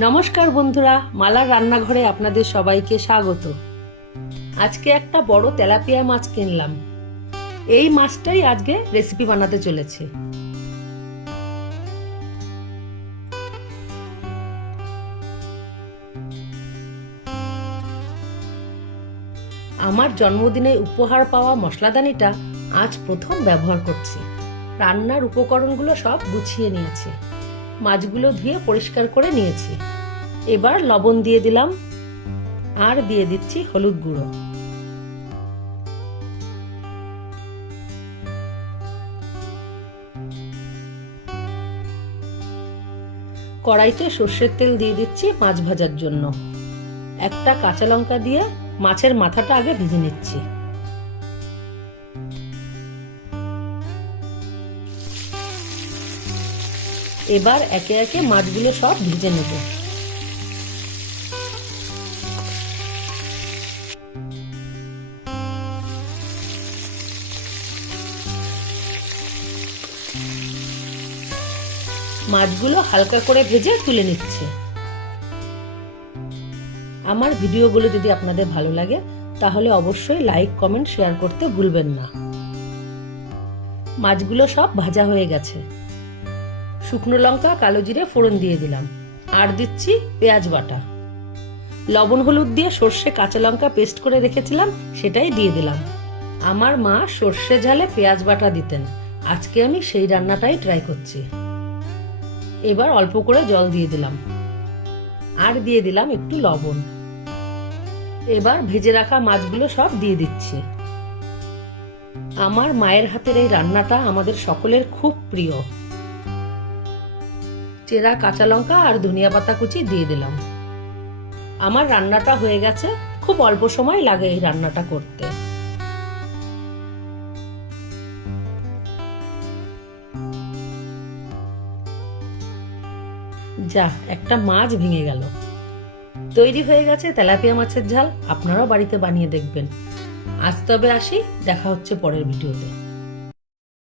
নমস্কার বন্ধুরা, মালার রান্নাঘরে আপনাদের সবাইকে স্বাগত। আজকে একটা বড় তেলাপিয়া মাছ কিনলাম। এই মাছটাই আজকে রেসিপি বানাতে চলেছে। আমার জন্মদিনে উপহার পাওয়া মশলাদানিটা আজ প্রথম ব্যবহার করছি। রান্নার উপকরণগুলো সব গুছিয়ে নিয়েছি, মাছগুলো ধুয়ে পরিষ্কার করে নিয়েছি। এবার লবণ দিয়ে দিলাম আর দিয়ে দিচ্ছি হলুদ গুঁড়ো। কড়াইতে সর্ষের তেল দিয়ে দিচ্ছি মাছ ভাজার জন্য। একটা কাঁচা লঙ্কা দিয়ে মাছের মাথাটা আগে ভেজে নিচ্ছি। এবার একে একে মাছগুলো সব ভেজে নেব। মাছগুলো হালকা করে ভেজে তুলে নিচ্ছে। আমার ভিডিওগুলো যদি আপনাদের ভালো লাগে তাহলে অবশ্যই লাইক, কমেন্ট, শেয়ার করতে ভুলবেন না। মাছগুলো সব ভাজা হয়ে গেছে। শুকনো লঙ্কা, কালো জিরে ফোড়ন দিয়ে দিলাম আর দিচ্ছি পেঁয়াজ বাটা। লবণ হলুদ দিয়ে সর্ষে কাঁচা লঙ্কা পেস্ট করে রেখেছিলাম, সেটাই দিয়ে দিলাম। আমার মা সর্ষে ঝালে পেঁয়াজ বাটা দিতেন, আজকে আমি সেই রান্নাটাই ট্রাই করছি। এবার অল্প করে জল দিয়ে দিলাম আর দিয়ে দিলাম একটু লবণ। এবার ভেজে রাখা মাছগুলো সব দিয়ে দিচ্ছি। আমার মায়ের হাতের এই রান্নাটা আমাদের সকলের খুব প্রিয়। চেরা কাঁচা লঙ্কা আর ধনিয়া পাতা কুচি দিয়ে দিলাম। আমার রান্নাটা হয়ে গেছে, খুব অল্প সময় লাগে এই রান্নাটা করতে। যা, একটা মাছ ভেঙে গেল। তৈরি হয়ে গেছে তেলাপিয়া মাছের ঝাল। আপনারাও বাড়িতে বানিয়ে দেখবেন। আজ তবে আসি, দেখা হচ্ছে পরের ভিডিওতে।